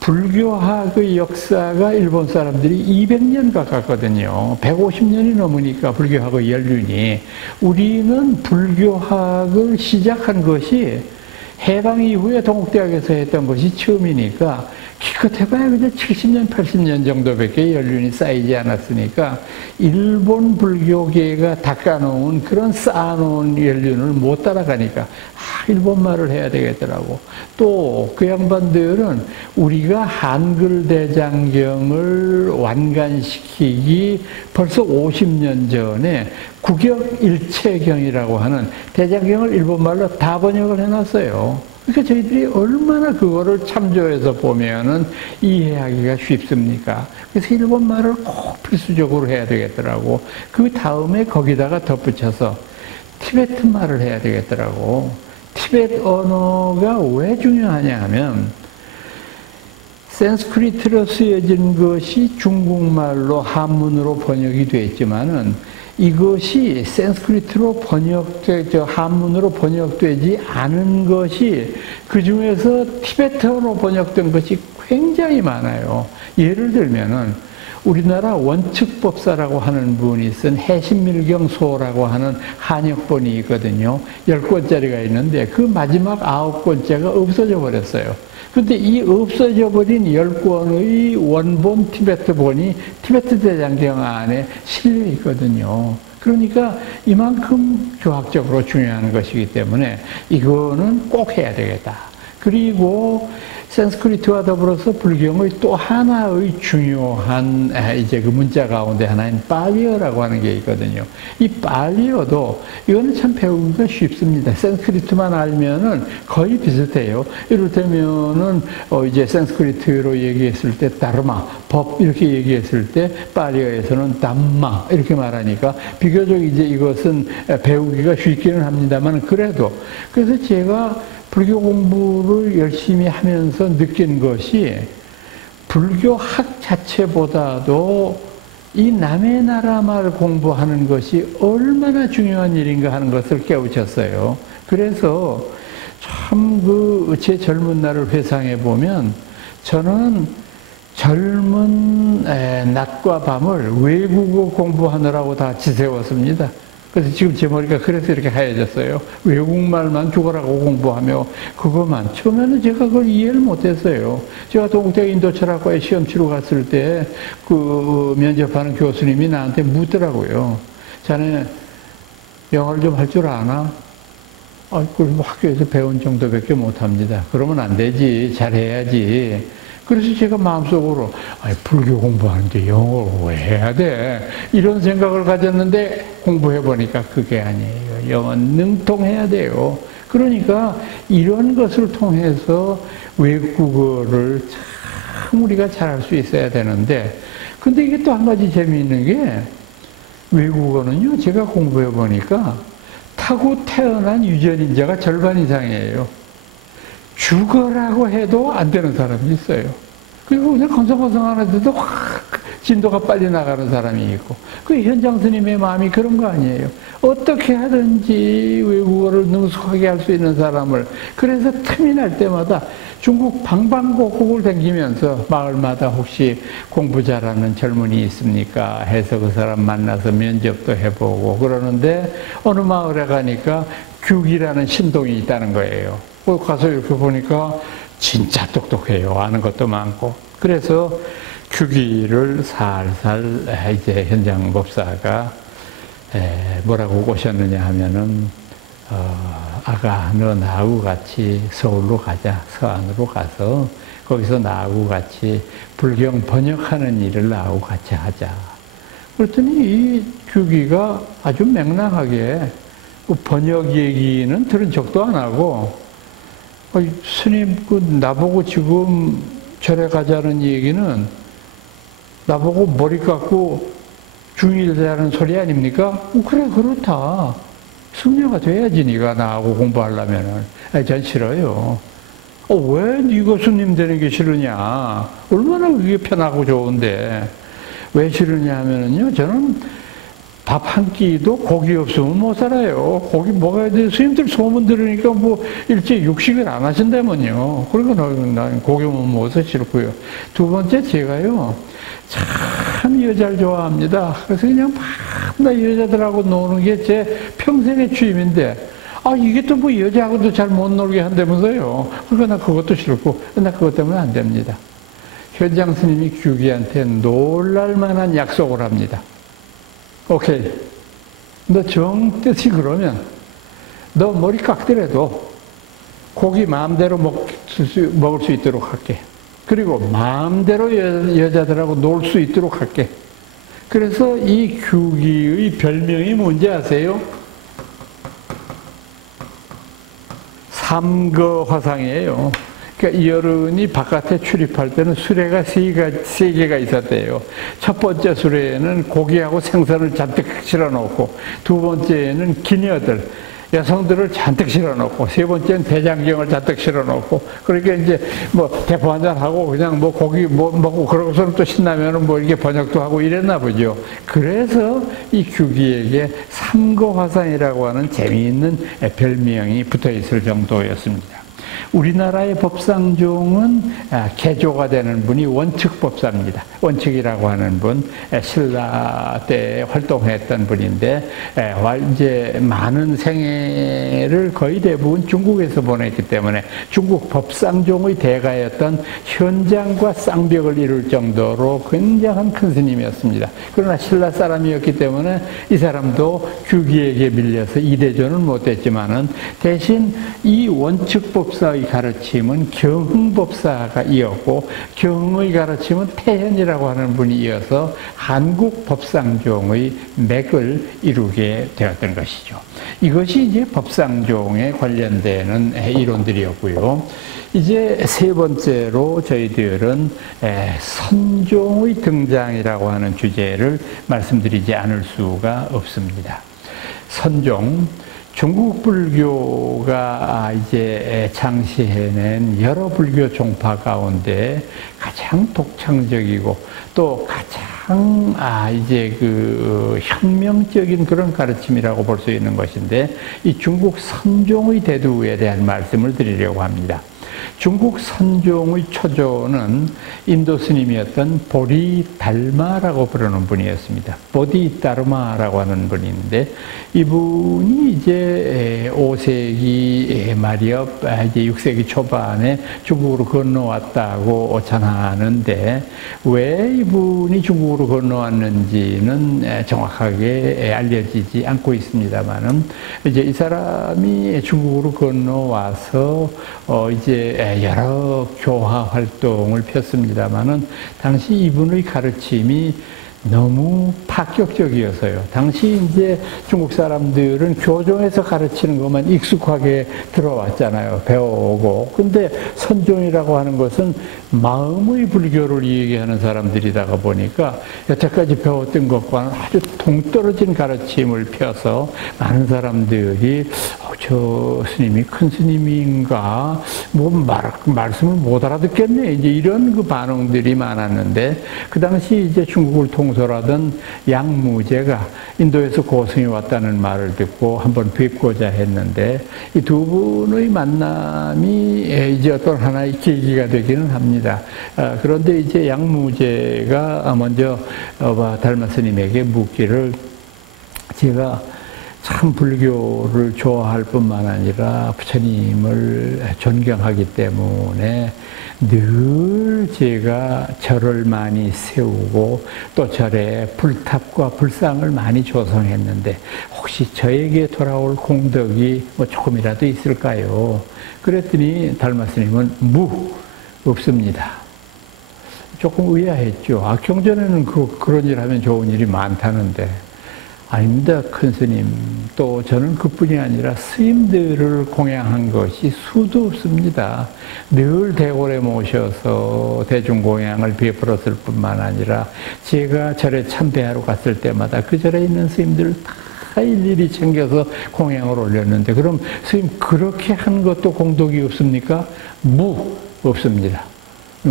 불교학의 역사가 일본 사람들이 200년 가깝거든요. 150년이 넘으니까 불교학의 연륜이. 우리는 불교학을 시작한 것이 해방 이후에 동국대학에서 했던 것이 처음이니까 기껏해봐야 그냥 70년, 80년 정도밖에 연륜이 쌓이지 않았으니까 일본 불교계가 닦아놓은 그런 쌓아놓은 연륜을 못 따라가니까 일본말을 해야 되겠더라고. 또 그 양반들은 우리가 한글 대장경을 완간시키기 벌써 50년 전에 구격일체경이라고 하는 대장경을 일본말로 다 번역을 해놨어요. 그러니까 저희들이 얼마나 그거를 참조해서 보면은 이해하기가 쉽습니까? 그래서 일본말을 꼭 필수적으로 해야 되겠더라고. 그 다음에 거기다가 덧붙여서 티베트 말을 해야 되겠더라고. 티베트 언어가 왜 중요하냐 하면 산스크리트로 쓰여진 것이 중국말로 한문으로 번역이 됐지만은 이것이 산스크리트로 한문으로 번역되지 않은 것이 그 중에서 티베트어로 번역된 것이 굉장히 많아요. 예를 들면은 우리나라 원측법사라고 하는 분이 쓴 해신밀경소라고 하는 한역본이 있거든요. 10권짜리가 있는데 그 마지막 9권째가 없어져 버렸어요. 근데 이 없어져 버린 10권의 원본 티베트본이 티베트 대장경 안에 실려 있거든요. 그러니까 이만큼 교학적으로 중요한 것이기 때문에 이거는 꼭 해야 되겠다. 그리고 산스크리트와 더불어서 불경의 또 하나의 중요한 이제 그 문자 가운데 하나인 팔리어라고 하는 게 있거든요. 이 팔리어도 이거는 참 배우기가 쉽습니다. 산스크리트만 알면은 거의 비슷해요. 이를테면은 이제 산스크리트로 얘기했을 때 다르마, 법 이렇게 얘기했을 때 팔리어에서는 담마 이렇게 말하니까 비교적 이제 이것은 배우기가 쉽기는 합니다만 그래도 그래서 제가 불교 공부를 열심히 하면서 느낀 것이 불교학 자체보다도 이 남의 나라 말 공부하는 것이 얼마나 중요한 일인가 하는 것을 깨우쳤어요. 그래서 참 제 젊은 날을 회상해 보면 저는 젊은 낮과 밤을 외국어 공부하느라고 다 지새웠습니다. 그래서 지금 제 머리가 그래서 이렇게 하얘졌어요. 외국말만 죽어라고 공부하며 그것만. 처음에는 제가 그걸 이해를 못했어요. 제가 동국대 인도철학과에 시험 치러 갔을 때 그 면접하는 교수님이 나한테 묻더라고요. 자네 영어를 좀 할 줄 아나? 그럼 학교에서 배운 정도밖에 못합니다. 그러면 안 되지. 잘해야지. 그래서 제가 마음속으로 불교 공부하는데 영어를 왜 해야 돼? 이런 생각을 가졌는데 공부해보니까 그게 아니에요. 영어는 능통해야 돼요. 그러니까 이런 것을 통해서 외국어를 참 우리가 잘할 수 있어야 되는데 근데 이게 또 한 가지 재미있는 게 외국어는요. 제가 공부해보니까 타고 태어난 유전인자가 절반 이상이에요. 죽어라고 해도 안 되는 사람이 있어요. 그리고 그냥 건성건성하는데도 확 진도가 빨리 나가는 사람이 있고 그 현장 스님의 마음이 그런 거 아니에요. 어떻게 하든지 외국어를 능숙하게 할 수 있는 사람을 그래서 틈이 날 때마다 중국 방방곡곡을 다니면서 마을마다 혹시 공부 잘하는 젊은이 있습니까? 해서 그 사람 만나서 면접도 해보고 그러는데 어느 마을에 가니까 규기라는 신동이 있다는 거예요. 가서 이렇게 보니까 진짜 똑똑해요. 아는 것도 많고. 그래서 규기를 살살 이제 현장 법사가 뭐라고 꼬셨느냐 하면은 아가 너 나하고 같이 서울로 가자. 서안으로 가서 거기서 나하고 같이 불경 번역하는 일을 나하고 같이 하자. 그랬더니 이 규기가 아주 맹랑하게 번역 얘기는 들은 적도 안 하고 스님 나보고 지금 절에 가자는 얘기는 나보고 머리 깎고 중일 되라는 소리 아닙니까? 그래 그렇다. 승려가 돼야지 네가 나하고 공부하려면은. 전 싫어요. 왜 네가 스님 되는 게 싫으냐? 얼마나 그게 편하고 좋은데. 왜 싫으냐 하면은요. 저는 밥 한 끼도 고기 없으면 못 살아요. 고기 먹어야 돼. 스님들 소문 들으니까 뭐 일찍 육식을 안 하신다면요. 그러니까 난 고기 못 먹어서 싫고요. 두 번째 제가요. 참 여자를 좋아합니다. 그래서 그냥 밤낮 여자들하고 노는 게 제 평생의 취미인데 이게 또 뭐 여자하고도 잘 못 놀게 한다면서요. 그러니까 나 그것도 싫고 나 그것 때문에 안 됩니다. 현장 스님이 규기한테 놀랄만한 약속을 합니다. 오케이. 너 정뜻이 그러면 너 머리 깎더라도 고기 마음대로 먹을 수 있도록 할게. 그리고 마음대로 여자들하고 놀 수 있도록 할게. 그래서 이 규기의 별명이 뭔지 아세요? 삼거화상이에요. 그러니까 이 어른이 바깥에 출입할 때는 수레가 세 개가 있었대요. 첫 번째 수레에는 고기하고 생선을 잔뜩 실어놓고, 두 번째에는 기녀들, 여성들을 잔뜩 실어놓고, 세 번째는 대장경을 잔뜩 실어놓고, 그러니까 이제 뭐 대포 한잔 하고 그냥 뭐 고기 먹고 그러고서는 또 신나면은 뭐 이렇게 번역도 하고 이랬나 보죠. 그래서 이 규기에게 삼거화상이라고 하는 재미있는 별명이 붙어 있을 정도였습니다. 우리나라의 법상종은 개조가 되는 분이 원측법사입니다. 원측이라고 하는 분, 신라 때 활동했던 분인데, 이제 많은 생애를 거의 대부분 중국에서 보냈기 때문에 중국 법상종의 대가였던 현장과 쌍벽을 이룰 정도로 굉장한 큰 스님이었습니다. 그러나 신라 사람이었기 때문에 이 사람도 규기에게 밀려서 이대조는 못했지만은 대신 이 원측법사의 가르침은 경흥법사가 이었고, 경흥의 가르침은 태현이라고 하는 분이 이어서 한국 법상종의 맥을 이루게 되었던 것이죠. 이것이 이제 법상종에 관련되는 이론들이었고요. 이제 세 번째로 저희들은 선종의 등장이라고 하는 주제를 말씀드리지 않을 수가 없습니다. 선종, 중국 불교가 이제 창시해낸 여러 불교 종파 가운데 가장 독창적이고 또 가장 이제 그 혁명적인 그런 가르침이라고 볼 수 있는 것인데, 이 중국 선종의 대두에 대한 말씀을 드리려고 합니다. 중국 선종의 초조는 인도 스님이었던 보리달마라고 부르는 분이었습니다. 보디다르마라고 하는 분인데, 이분이 이제 5세기 말엽, 이제 6세기 초반에 중국으로 건너왔다고 전하는데, 왜 이분이 중국으로 건너왔는지는 정확하게 알려지지 않고 있습니다만은, 이제 이 사람이 중국으로 건너와서 이제 여러 교화 활동을 폈습니다마는 당시 이분의 가르침이 너무 파격적이어서요. 당시 이제 중국 사람들은 교종에서 가르치는 것만 익숙하게 들어왔잖아요. 배워오고. 근데 선종이라고 하는 것은 마음의 불교를 얘기하는 사람들이다가 보니까 여태까지 배웠던 것과는 아주 동떨어진 가르침을 펴서 많은 사람들이 저 스님이 큰 스님인가, 뭐 말씀을 못 알아듣겠네, 이제 이런 그 반응들이 많았는데, 그 당시 이제 중국을 통솔하던 양무제가 인도에서 고승이 왔다는 말을 듣고 한번 뵙고자 했는데, 이 두 분의 만남이 이제 어떤 하나의 계기가 되기는 합니다. 그런데 이제 양무제가 먼저 달마 스님에게 묻기를, 제가 참 불교를 좋아할 뿐만 아니라 부처님을 존경하기 때문에 늘 제가 절을 많이 세우고 또 절에 불탑과 불상을 많이 조성했는데 혹시 저에게 돌아올 공덕이 뭐 조금이라도 있을까요? 그랬더니 달마 스님은 없습니다. 조금 의아했죠. 경전에는 그런 일 하면 좋은 일이 많다는데. 아닙니다, 큰 스님. 또 저는 그뿐이 아니라 스님들을 공양한 것이 수도 없습니다. 늘 대궐에 모셔서 대중공양을 베풀었을 뿐만 아니라 제가 절에 참배하러 갔을 때마다 그 절에 있는 스님들을 다 일일이 챙겨서 공양을 올렸는데, 그럼 스님 그렇게 한 것도 공덕이 없습니까? 없습니다.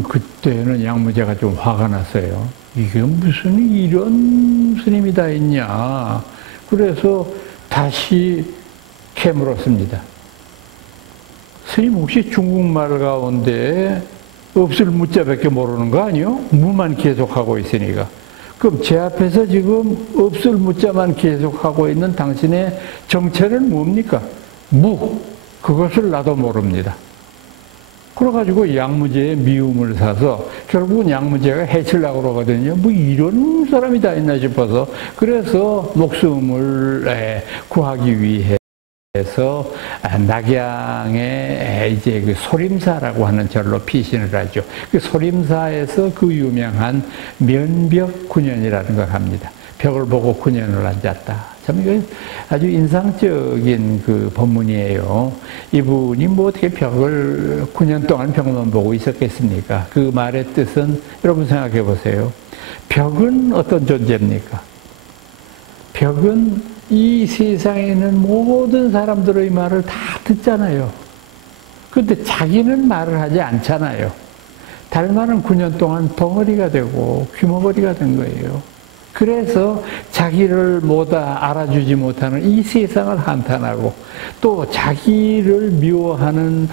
그때는 양무제가 좀 화가 났어요. 이게 무슨 이런 스님이 다 있냐. 그래서 다시 캐물었습니다. 스님 혹시 중국말 가운데 없을 무자밖에 모르는 거 아니요? 무만 계속하고 있으니까. 그럼 제 앞에서 지금 없을 무자만 계속하고 있는 당신의 정체는 뭡니까? 그것을 나도 모릅니다. 그래가지고 양무제의 미움을 사서 결국은 양무제가 해치려고 그러거든요. 뭐 이런 사람이 다 있나 싶어서, 그래서 목숨을 구하기 위해서 낙양에 이제 그 소림사라고 하는 절로 피신을 하죠. 그 소림사에서 그 유명한 면벽 군연이라는 걸 합니다. 벽을 보고 9년을 앉았다. 참 이거 아주 인상적인 그 본문이에요. 이분이 뭐 어떻게 벽을 9년 동안 벽만 보고 있었겠습니까? 그 말의 뜻은 여러분 생각해 보세요. 벽은 어떤 존재입니까? 벽은 이 세상에 있는 모든 사람들의 말을 다 듣잖아요. 그런데 자기는 말을 하지 않잖아요. 달마는 9년 동안 벙어리가 되고 귀머거리가 된 거예요. 그래서 자기를 뭐다 알아주지 못하는 이 세상을 한탄하고 또 자기를 미워하는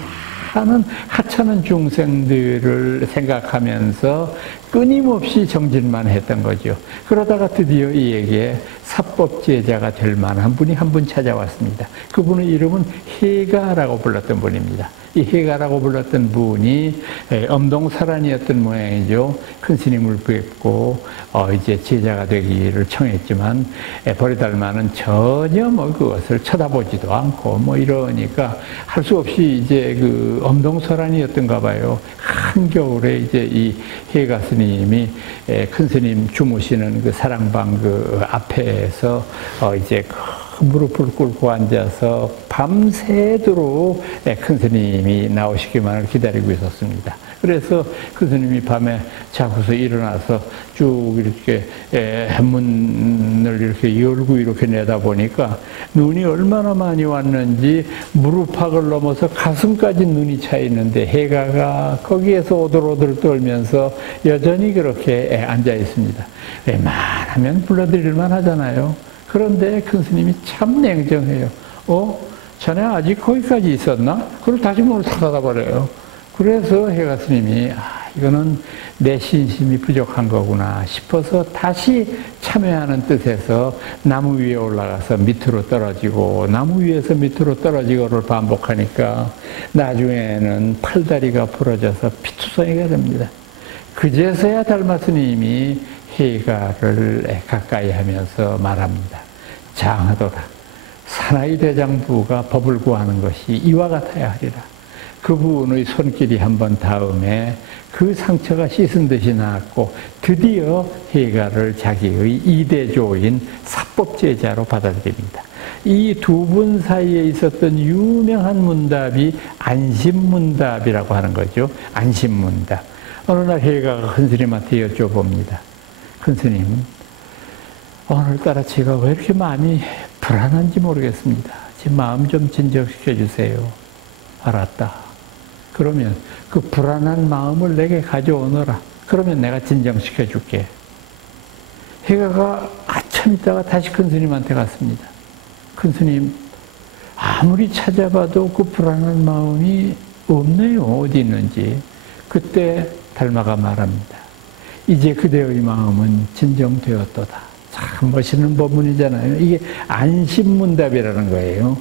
하찮은 중생들을 생각하면서 끊임없이 정진만 했던 거죠. 그러다가 드디어 이에게 사법제자가 될 만한 분이 한 분 찾아왔습니다. 그분의 이름은 해가라고 불렀던 분입니다. 이 해가라고 불렀던 분이 엄동사란이었던 모양이죠. 큰 스님을 뵙고 이제 제자가 되기를 청했지만 버리달마는 전혀 뭐 그것을 쳐다보지도 않고 뭐 이러니까 할 수 없이 이제 그 엄동사란이었던가 봐요. 한겨울에 이제 이 해가 스님이 큰 스님 주무시는 그 사랑방 그 앞에서 이제 무릎을 꿇고 앉아서 밤새도록 큰 스님이 나오시기만을 기다리고 있었습니다. 그래서 큰 스님이 밤에 자고서 일어나서 쭉 이렇게 문을 이렇게 열고 이렇게 내다보니까 눈이 얼마나 많이 왔는지 무릎팍을 넘어서 가슴까지 눈이 차 있는데 해가가 거기에서 오돌오돌 떨면서 여전히 그렇게 앉아 있습니다. 웬만하면 불러드릴만 하잖아요. 그런데 큰 스님이 참 냉정해요. 자네 아직 거기까지 있었나? 그걸 다시 문을 닫아버려요. 그래서 해가 스님이 이거는 내 신심이 부족한 거구나 싶어서 다시 참여하는 뜻에서 나무 위에 올라가서 밑으로 떨어지고 나무 위에서 밑으로 떨어지고를 반복하니까 나중에는 팔다리가 부러져서 피투성이가 됩니다. 그제서야 달마 스님이 해가를 가까이 하면서 말합니다. 장하도라. 사나이 대장부가 법을 구하는 것이 이와 같아야 하리라. 그분의 손길이 한번 닿음에 그 상처가 씻은 듯이 나았고 드디어 해가를 자기의 이대조인 사법제자로 받아들입니다. 이 두 분 사이에 있었던 유명한 문답이 안심문답이라고 하는 거죠. 안심문답. 어느 날 해가가 큰 스님한테 여쭤봅니다. 큰 스님, 오늘따라 제가 왜 이렇게 마음이 불안한지 모르겠습니다. 제 마음 좀 진정시켜 주세요. 알았다. 그러면 그 불안한 마음을 내게 가져오너라. 그러면 내가 진정시켜 줄게. 해가가 한참 있다가 다시 큰 스님한테 갔습니다. 큰 스님, 아무리 찾아봐도 그 불안한 마음이 없네요. 어디 있는지. 그때 달마가 말합니다. 이제 그대의 마음은 진정되었도다. 참 멋있는 법문이잖아요. 이게 안심문답이라는 거예요.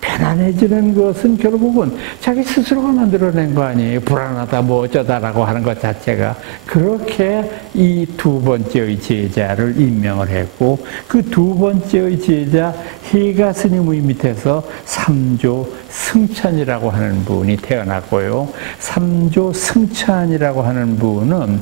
편안해지는 것은 결국은 자기 스스로가 만들어낸 거 아니에요. 불안하다 뭐 어쩌다라고 하는 것 자체가. 그렇게 이 두 번째의 제자를 임명을 했고 그 두 번째의 제자 해가 스님의 밑에서 삼조 승찬이라고 하는 분이 태어났고요. 삼조 승찬이라고 하는 분은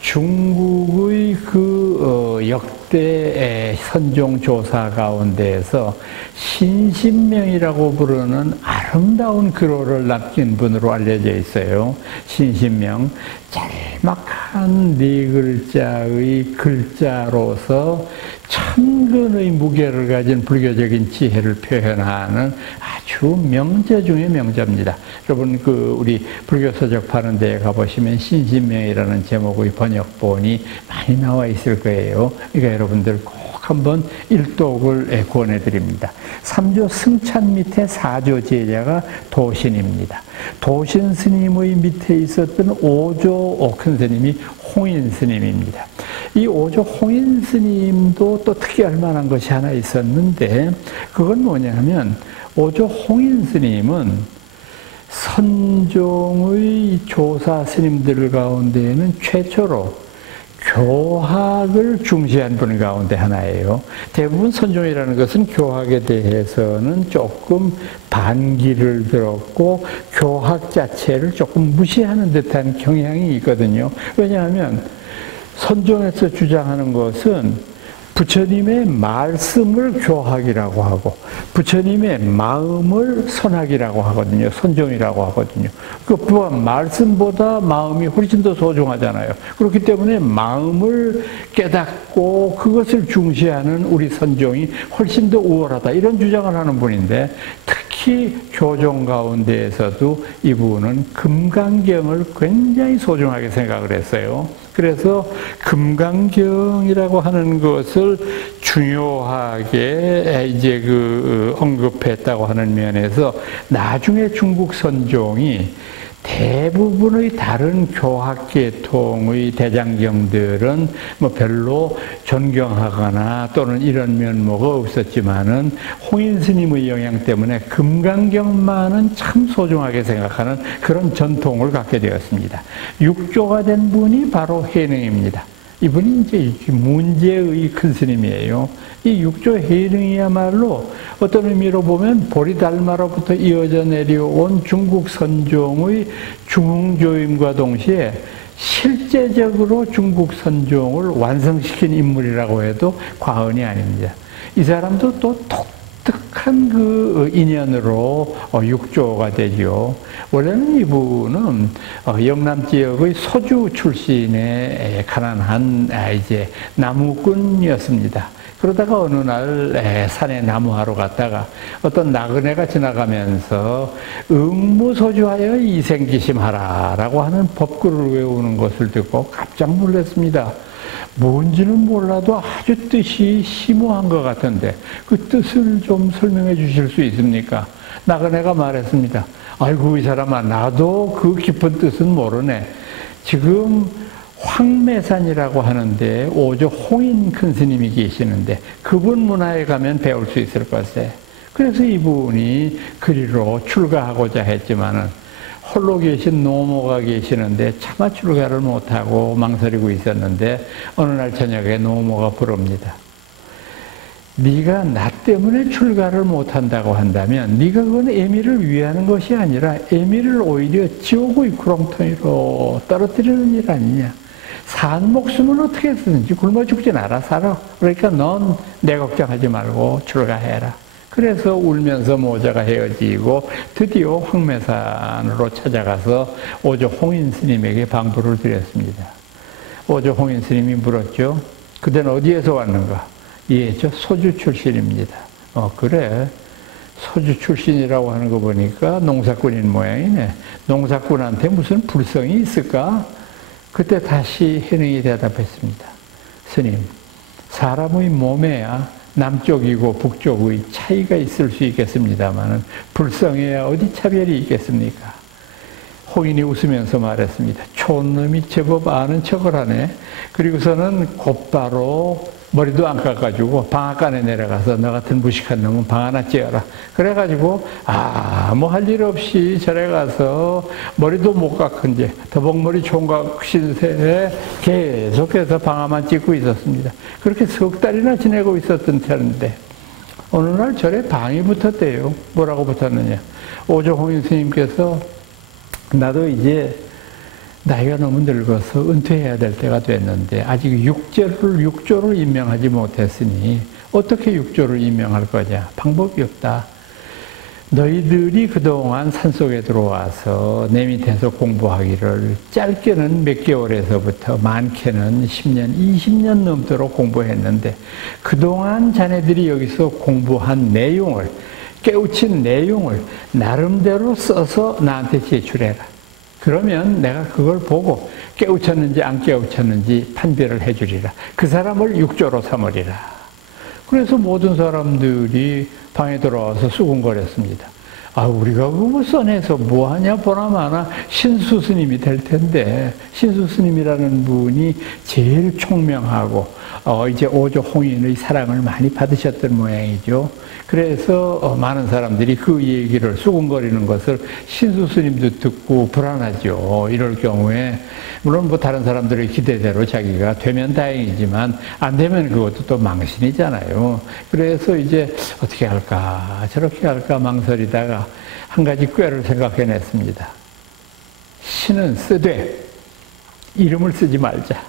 중국의 그 역대 선종 조사 가운데에서 신신명이라고 부르는 아름다운 글호를 남긴 분으로 알려져 있어요. 신신명, 짤막한 네 글자의 글자로서 천근의 무게를 가진 불교적인 지혜를 표현하는 아주 명자 중의 명자입니다. 여러분 우리 불교 서적파는 데에 가보시면 신신명이라는 제목의 번역본이 많이 나와 있을 거예요. 그러니까 여러분들 꼭 한번 일독을 권해드립니다. 삼조 승찬 밑에 사조 제자가 도신입니다. 도신 스님의 밑에 있었던 오조 큰 스님이 홍인 스님입니다. 이 오조 홍인 스님도 또 특이할 만한 것이 하나 있었는데 그건 뭐냐면 오조 홍인 스님은 선종의 조사 스님들 가운데에는 최초로 교학을 중시한 분 가운데 하나예요. 대부분 선종이라는 것은 교학에 대해서는 조금 반기를 들었고 교학 자체를 조금 무시하는 듯한 경향이 있거든요. 왜냐하면 선종에서 주장하는 것은 부처님의 말씀을 교학이라고 하고 부처님의 마음을 선학이라고 하거든요. 선종이라고 하거든요. 그 또한 말씀보다 마음이 훨씬 더 소중하잖아요. 그렇기 때문에 마음을 깨닫고 그것을 중시하는 우리 선종이 훨씬 더 우월하다. 이런 주장을 하는 분인데 특히 교종 가운데에서도 이분은 금강경을 굉장히 소중하게 생각을 했어요. 그래서 금강경이라고 하는 것을 중요하게 이제 언급했다고 하는 면에서 나중에 중국 선종이 대부분의 다른 교학계통의 대장경들은 뭐 별로 존경하거나 또는 이런 면모가 없었지만은 홍인 스님의 영향 때문에 금강경만은 참 소중하게 생각하는 그런 전통을 갖게 되었습니다. 육조가 된 분이 바로 해능입니다. 이분이 이제 문제의 큰 스님이에요. 이 육조 해능이야말로 어떤 의미로 보면 보리달마로부터 이어져 내려온 중국 선종의 중흥조임과 동시에 실제적으로 중국 선종을 완성시킨 인물이라고 해도 과언이 아닙니다. 이 사람도 또 독특한 그 인연으로 육조가 되죠. 원래는 이분은 영남 지역의 소주 출신의 가난한 이제 나무꾼이었습니다. 그러다가 어느 날 산에 나무하러 갔다가 어떤 나그네가 지나가면서 응무소주하여 이생기심하라라고 하는 법글을 외우는 것을 듣고 깜짝 놀랐습니다. 뭔지는 몰라도 아주 뜻이 심오한 것 같은데 그 뜻을 좀 설명해 주실 수 있습니까? 나그네가 말했습니다. 아이고 이 사람아 나도 그 깊은 뜻은 모르네. 지금 황매산이라고 하는데 오조 홍인 큰 스님이 계시는데 그분 문화에 가면 배울 수 있을 것에 그래서 이분이 그리로 출가하고자 했지만은 홀로 계신 노모가 계시는데 차마 출가를 못하고 망설이고 있었는데 어느 날 저녁에 노모가 부릅니다. 네가 나 때문에 출가를 못한다고 한다면 네가 그건 애미를 위하는 것이 아니라 애미를 오히려 지옥의 구렁텅이로 떨어뜨리는 일 아니냐. 산 목숨은 어떻게 쓰든지 굶어 죽진 않아 살아. 그러니까 넌 내 걱정하지 말고 출가해라. 그래서 울면서 모자가 헤어지고 드디어 황매산으로 찾아가서 오조 홍인 스님에게 방부를 드렸습니다. 오조 홍인 스님이 물었죠. 그대는 어디에서 왔는가? 예, 저 소주 출신입니다. 그래. 소주 출신이라고 하는 거 보니까 농사꾼인 모양이네. 농사꾼한테 무슨 불성이 있을까? 그때 다시 해능이 대답했습니다. 스님, 사람의 몸에야 남쪽이고 북쪽의 차이가 있을 수 있겠습니다만 불성에야 어디 차별이 있겠습니까? 홍인이 웃으면서 말했습니다. 촌놈이 제법 아는 척을 하네. 그리고서는 곧바로 머리도 안 깎아주고 방앗간에 내려가서 너 같은 무식한 놈은 방 하나 찧어라. 그래가지고 뭐 할 일 없이 절에 가서 머리도 못 깎은 채 더벅머리 총각 신세에 계속해서 방아만 찍고 있었습니다. 그렇게 석 달이나 지내고 있었던 터인데 어느 날 절에 방이 붙었대요. 뭐라고 붙었느냐. 오조홍인 스님께서 나도 이제 나이가 너무 늙어서 은퇴해야 될 때가 됐는데 아직 육조를 임명하지 못했으니 어떻게 육조를 임명할 거냐. 방법이 없다. 너희들이 그동안 산속에 들어와서 내 밑에서 공부하기를 짧게는 몇 개월에서부터 많게는 10년, 20년 넘도록 공부했는데 그동안 자네들이 여기서 공부한 내용을 깨우친 내용을 나름대로 써서 나한테 제출해라. 그러면 내가 그걸 보고 깨우쳤는지 안 깨우쳤는지 판별을 해주리라. 그 사람을 육조로 삼으리라. 그래서 모든 사람들이 방에 들어와서 수군거렸습니다. 우리가 그거 써내서 뭐하냐 보나마나 신수 스님이 될 텐데 신수 스님이라는 분이 제일 총명하고 이제 오조 홍인의 사랑을 많이 받으셨던 모양이죠. 그래서 많은 사람들이 그 얘기를 수군거리는 것을 신수 스님도 듣고 불안하죠. 이럴 경우에 물론 뭐 다른 사람들의 기대대로 자기가 되면 다행이지만 안 되면 그것도 또 망신이잖아요. 그래서 이제 어떻게 할까 저렇게 할까 망설이다가 한 가지 꾀를 생각해냈습니다. 신은 쓰되 이름을 쓰지 말자.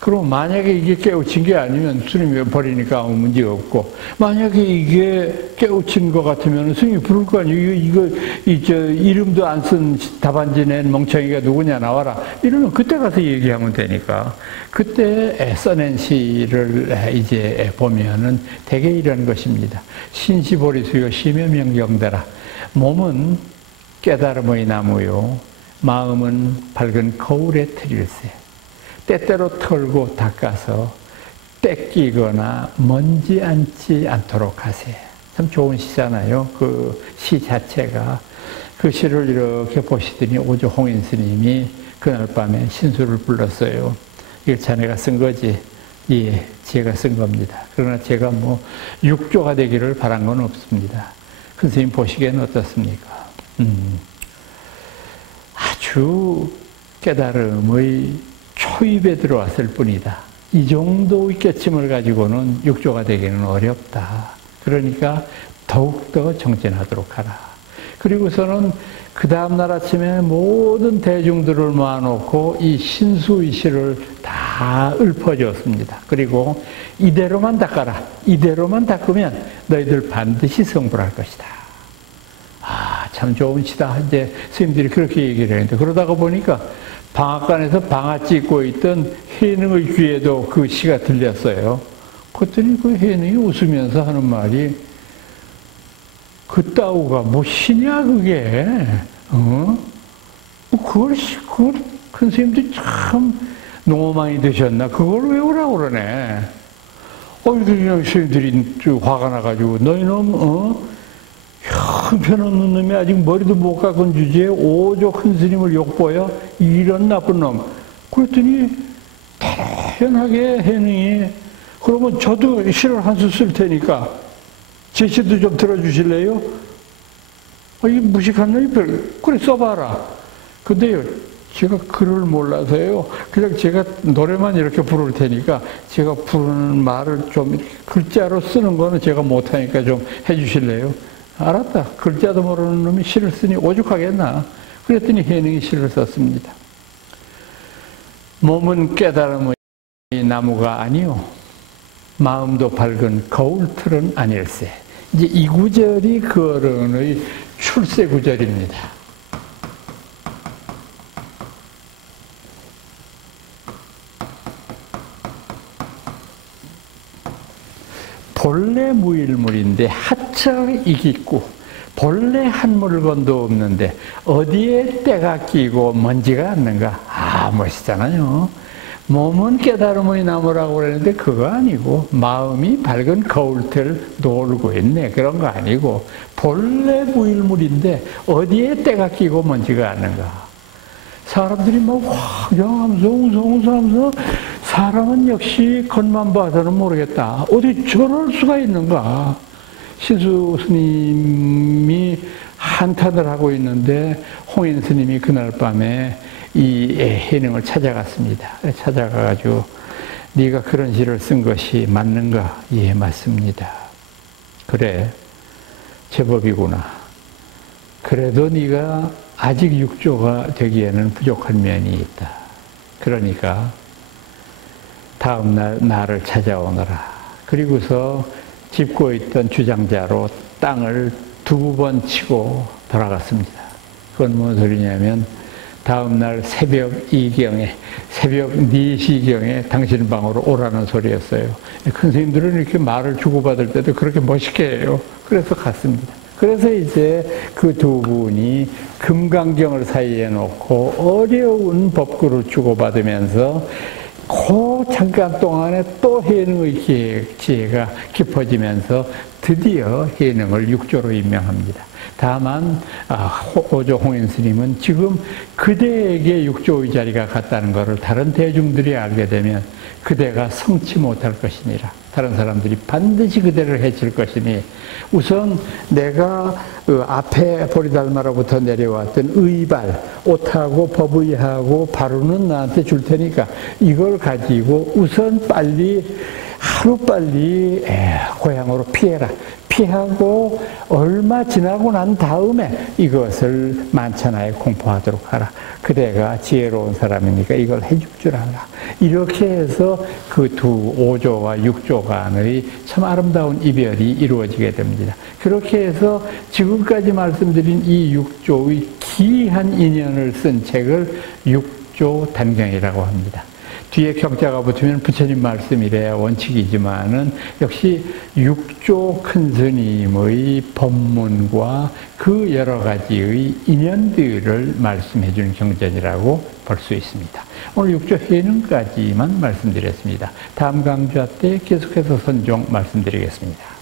그럼 만약에 이게 깨우친 게 아니면 스님이 버리니까 아무 문제 없고, 만약에 이게 깨우친 것 같으면 스님이 부를 거 아니에요. 이름도 안 쓴 답안지 낸 멍청이가 누구냐 나와라. 이러면 그때 가서 얘기하면 되니까. 그때 써낸 시를 이제 보면은 대개 이런 것입니다. 신시보리수요 심여명경대라. 몸은 깨달음의 나무요. 마음은 밝은 거울의 틀일세. 때때로 털고 닦아서 뺏기거나 먼지 앉지 않도록 하세. 참 좋은 시잖아요. 그 시 자체가. 그 시를 이렇게 보시더니 오조 홍인 스님이 그날 밤에 신수를 불렀어요. 이걸 자네가 쓴 거지? 예, 제가 쓴 겁니다. 그러나 제가 뭐 육조가 되기를 바란 건 없습니다. 큰 스님 보시기에는 어떻습니까? 아주 깨달음의 초입에 들어왔을 뿐이다. 이 정도의 깨침을 가지고는 육조가 되기는 어렵다. 그러니까 더욱더 정진하도록 하라. 그리고서는 그 다음날 아침에 모든 대중들을 모아놓고 이 신수의시를 다 읊어주었습니다. 그리고 이대로만 닦아라. 이대로만 닦으면 너희들 반드시 성불할 것이다. 아, 참 좋은 시다. 이제 스님들이 그렇게 얘기를 했는데, 그러다가 보니까 방앗간에서 방아 찍고 있던 해능의 귀에도 그 시가 들렸어요. 그랬더니 그 해능이 웃으면서 하는 말이, 그따위가 뭐 시냐 그게? 그걸 큰 스님들이 참 농어망이 되셨나? 그걸 외우라고 그러네. 그냥 스님들이 화가 나가지고, 너희놈 형편없는 놈이 아직 머리도 못 깎은 주제에 오조 큰 스님을 욕보여? 이런 나쁜 놈. 그랬더니 태연하게 해능이, 그러면 저도 시를 한 수 쓸 테니까 제 시도 좀 들어주실래요? 이 무식한 놈이 그래 써봐라. 근데요, 제가 글을 몰라서요, 그냥 제가 노래만 이렇게 부를 테니까 제가 부르는 말을 좀 글자로 쓰는 거는 제가 못하니까 좀 해주실래요? 알았다. 글자도 모르는 놈이 시를 쓰니 오죽하겠나. 그랬더니 해능이 시를 썼습니다. 몸은 깨달음의 나무가 아니요, 마음도 밝은 거울틀은 아닐세. 이제 이 구절이 그 어른의 출세 구절입니다. 본래 무일물인데 하처 이깃고, 본래 한 물건도 없는데 어디에 때가 끼고 먼지가 앉는가? 아, 멋있잖아요. 몸은 깨달음의 나무라고 그러는데 그거 아니고, 마음이 밝은 거울틀 놀고 있네, 그런 거 아니고, 본래 무일물인데 어디에 때가 끼고 먼지가 앉는가? 사람들이 막 황정하면서 웅성웅성하면서, 사람은 역시 겉만 봐서는 모르겠다. 어디 저럴 수가 있는가? 신수 스님이 한탄을 하고 있는데 홍인 스님이 그날 밤에 이 해능을 찾아갔습니다. 찾아가가지고, 네가 그런 시를 쓴 것이 맞는가? 예, 맞습니다. 그래, 제법이구나. 그래도 네가 아직 육조가 되기에는 부족한 면이 있다. 그러니까 다음날 나를 찾아오너라. 그리고서 짚고 있던 주장자로 땅을 2번 치고 돌아갔습니다. 그건 무슨 소리냐면, 다음날 새벽 2경에, 새벽 4시경에 당신 방으로 오라는 소리였어요. 큰 스님들은 이렇게 말을 주고받을 때도 그렇게 멋있게 해요. 그래서 갔습니다. 그래서 이제 그 두 분이 금강경을 사이에 놓고 어려운 법구를 주고받으면서 그 잠깐 동안에 또 해능의 지혜가 깊어지면서 드디어 해능을 육조로 임명합니다. 다만 오조 홍인 스님은 지금 그대에게 육조의 자리가 갔다는 것을 다른 대중들이 알게 되면 그대가 성치 못할 것이니라. 다른 사람들이 반드시 그대를 해칠 것이니, 우선 내가 앞에 보리달마로부터 내려왔던 의발, 옷하고 법의하고 바루는 나한테 줄 테니까 이걸 가지고 우선 빨리, 하루빨리 고향으로 피해라. 피하고 얼마 지나고 난 다음에 이것을 만천하에 공포하도록 하라. 그대가 지혜로운 사람이니까 이걸 해줄 줄 알라. 이렇게 해서 그 두 5조와 6조 간의 참 아름다운 이별이 이루어지게 됩니다. 그렇게 해서 지금까지 말씀드린 이 6조의 기이한 인연을 쓴 책을 6조 단경이라고 합니다. 뒤에 경자가 붙으면 부처님 말씀이래야 원칙이지만은 역시 6조 큰 스님의 법문과 그 여러 가지의 인연들을 말씀해 주는 경전이라고 볼 수 있습니다. 오늘 6조 해능까지만 말씀드렸습니다. 다음 강좌 때 계속해서 선종 말씀드리겠습니다.